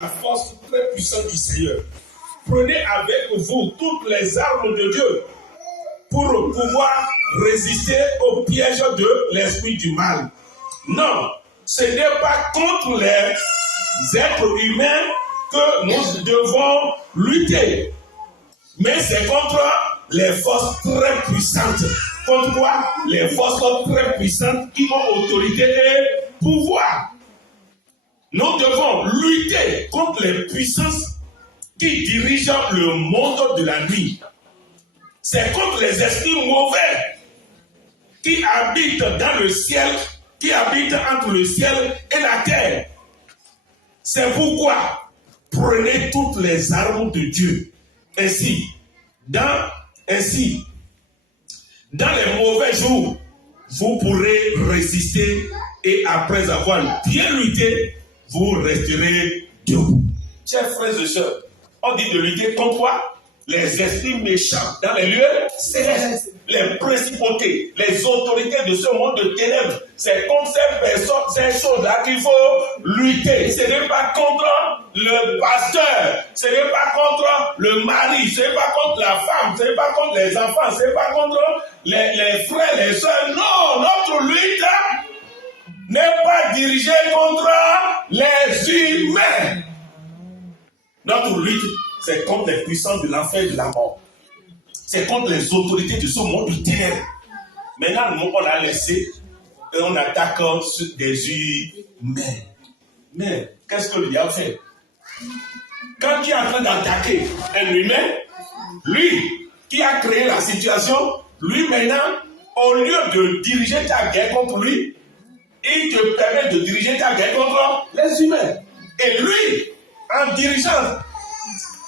la force très puissante du Seigneur. Prenez avec vous toutes les armes de Dieu pour pouvoir résister au piège de l'esprit du mal. Non, ce n'est pas contre les êtres humains que nous devons lutter, mais c'est contre les forces très puissantes. Contre quoi? Les forces très puissantes qui ont autorité et pouvoir. Nous devons lutter contre les puissances qui dirigent le monde de la nuit. C'est contre les esprits mauvais qui habitent dans le ciel, qui habitent entre le ciel et la terre. C'est pourquoi prenez toutes les armes de Dieu. Ainsi, dans les mauvais jours, vous pourrez résister et après avoir bien lutté, vous resterez debout. Chers frères et sœurs, on dit de lutter contre quoi? Les esprits méchants dans les lieux célestes, les principautés, les autorités de ce monde de ténèbres. C'est contre ces personnes, ces choses-là qu'il faut lutter. Ce n'est pas contre le pasteur, ce n'est pas contre le mari, ce n'est pas contre la femme, ce n'est pas contre les enfants, ce n'est pas contre les frères, les sœurs. Non, notre lutte n'est pas dirigée contre les humains. Notre lutte, c'est contre les puissants de l'enfer et de la mort. C'est contre les autorités de ce monde du ténèbres. Maintenant, nous, on a laissé et on attaque sur des humains. Mais qu'est-ce que le diable fait? Quand il est en train d'attaquer un humain, lui qui a créé la situation, lui maintenant, au lieu de diriger ta guerre contre lui, il te permet de diriger ta guerre contre les humains. Et lui, en dirigeant,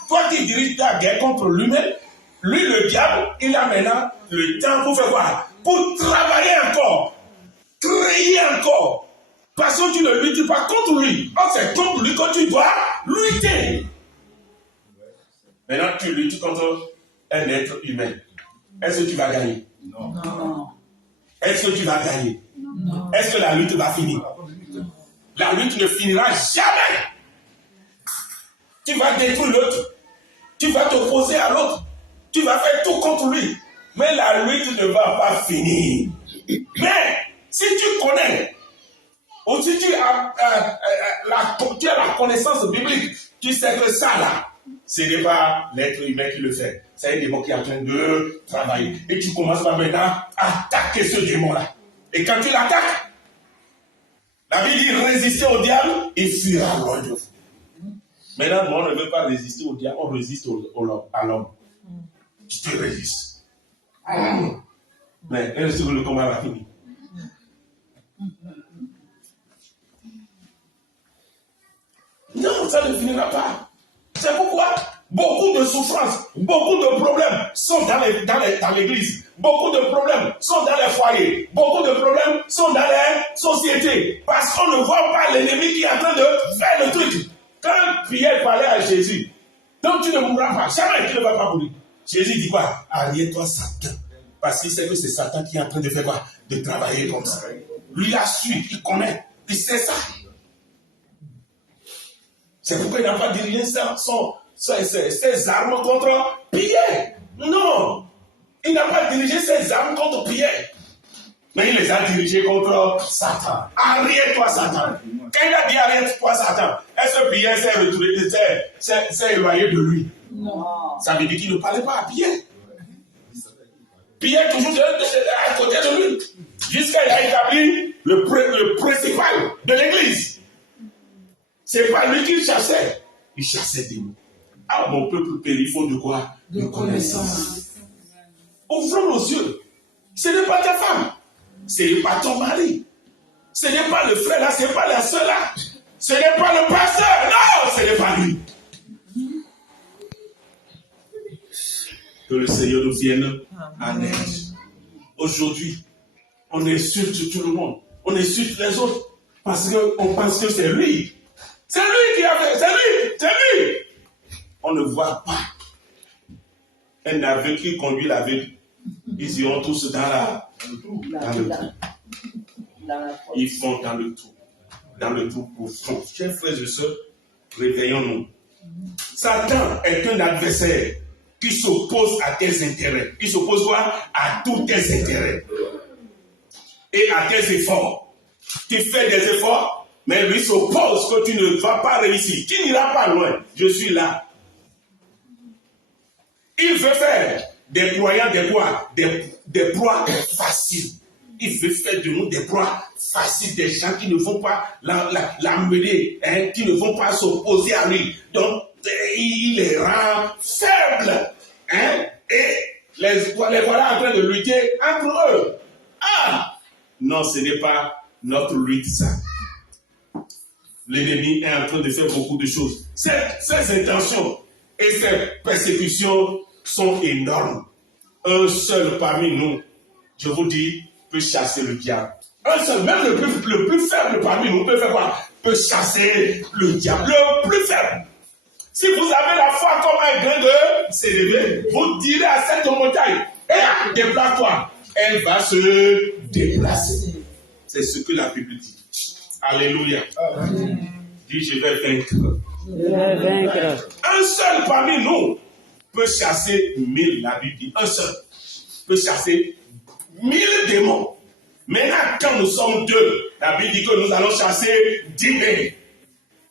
toi qui diriges ta guerre contre l'humain, lui, le diable, il a maintenant le temps pour faire quoi? Pour travailler encore, créer encore. Parce que tu ne luttes pas contre lui. Or, c'est contre lui que tu dois lutter. Maintenant, tu luttes contre un être humain. Est-ce que tu vas gagner? Non. Est-ce que tu vas gagner? Non. Est-ce que la lutte va finir? La lutte ne finira jamais. Tu vas détruire l'autre. Tu vas t'opposer à l'autre. Tu vas faire tout contre lui. Mais la lutte ne va pas finir. Mais si tu connais, ou si tu as la connaissance biblique, tu sais que ça là, ce n'est pas l'être humain qui le fait. C'est un démon qui est en train de travailler. Et tu commences par maintenant à attaquer ce démon-là. Et quand tu l'attaques, la Bible dit résister au diable, il fuira loin de vous. Maintenant, on ne veut pas résister au diable, on résiste à l'homme. Tu te résistes. Mais est-ce que le combat va finir? Non, ça ne finira pas. C'est pourquoi beaucoup de souffrances, beaucoup de problèmes sont dans l'église. Beaucoup de problèmes sont dans les foyers. Beaucoup de problèmes sont dans les sociétés. Parce qu'on ne voit pas l'ennemi qui est en train de faire le truc. Quand Pierre parlait à Jésus, donc tu ne mourras pas, jamais tu ne vas pas mourir. Jésus dit quoi? Arrête-toi, Satan. Parce qu'il sait que c'est Satan qui est en train de faire quoi? De travailler comme ça. Lui, il a su, il connaît, il sait ça. C'est pourquoi il n'a pas dirigé ses armes contre Pierre. Non, il n'a pas dirigé ses armes contre Pierre. Mais il les a dirigés contre Satan. Arrête-toi, Satan. Quand il a dit arrête-toi, Satan, est-ce que Pierre s'est retourné, s'est éloigné de lui? Non. Ça veut dire qu'il ne parlait pas à Pierre. Pierre toujours à côté de lui. Jusqu'à il a établi le principal de l'église. C'est pas lui qui chassait. Il chassait des mots. Ah, mon peuple périt, il faut de quoi? De connaissance. Ouvrons nos yeux. Ce n'est pas ta femme. Ce n'est pas ton mari. Ce n'est pas le frère là, ce n'est pas la soeur là. Ce n'est pas le pasteur. Non, ce n'est pas lui. Que le Seigneur nous vienne en aide. Aujourd'hui, on insulte tout le monde. On insulte les autres. Parce qu'on pense que c'est lui. C'est lui qui a fait. C'est lui. On ne voit pas. Un aveugle qui conduit l'aveugle. Ils iront tous dans le trou. Ils font dans le trou profond. Chers frères et sœurs, Réveillons-nous. Satan est un adversaire qui s'oppose à tes intérêts. Il s'oppose quoi? À tous tes intérêts. Et à tes efforts. Tu fais des efforts, mais lui s'oppose que tu ne vas pas réussir. Tu n'iras pas loin. Je suis là. Il veut faire des croyants des proies faciles. Il veut faire de nous des proies faciles, des gens qui ne vont pas l'amener, qui ne vont pas s'opposer à lui. Donc, il les rend faibles. Et les voilà en train de lutter entre eux. Ah! Non, ce n'est pas notre lutte, ça. L'ennemi est en train de faire beaucoup de choses. Ses intentions et ses persécutions sont énormes. Un seul parmi nous, je vous dis, peut chasser le diable. Un seul, même le plus faible parmi nous peut faire quoi? Peut chasser le diable. Le plus faible. Si vous avez la foi comme un grain de sénévé, vous direz à cette montagne, déplace-toi. Elle va se déplacer. C'est ce que la Bible dit. Alléluia. Dis, je vais vaincre. Je vais vaincre. Un seul parmi nous peut chasser 1000, la Bible dit. Un seul peut chasser 1000 démons. Maintenant, quand nous sommes deux, la Bible dit que nous allons chasser 10 000.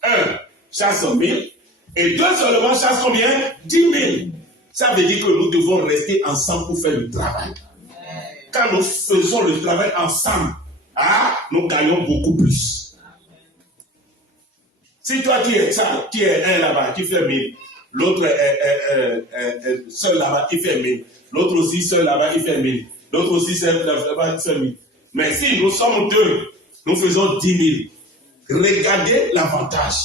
Un chasse 1000 et deux seulement chassent combien? 10 000. Ça veut dire que nous devons rester ensemble pour faire le travail. Quand nous faisons le travail ensemble, nous gagnons beaucoup plus. Si toi tu es un là-bas qui fait 1000, l'autre est seul là-bas qui fait 1000, l'autre aussi seul là-bas qui fait 1000, l'autre aussi seul là-bas qui fait 1000. Mais si nous sommes deux, nous faisons 10 000. Regardez l'avantage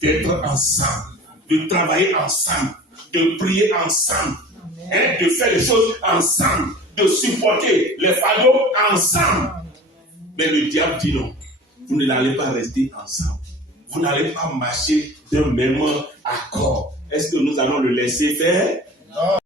d'être ensemble, de travailler ensemble, de prier ensemble, de faire des choses ensemble, de supporter les fardeaux ensemble. Mais le diable dit non. Vous n'allez pas rester ensemble. Vous n'allez pas marcher d'un même accord. Est-ce que nous allons le laisser faire? Non.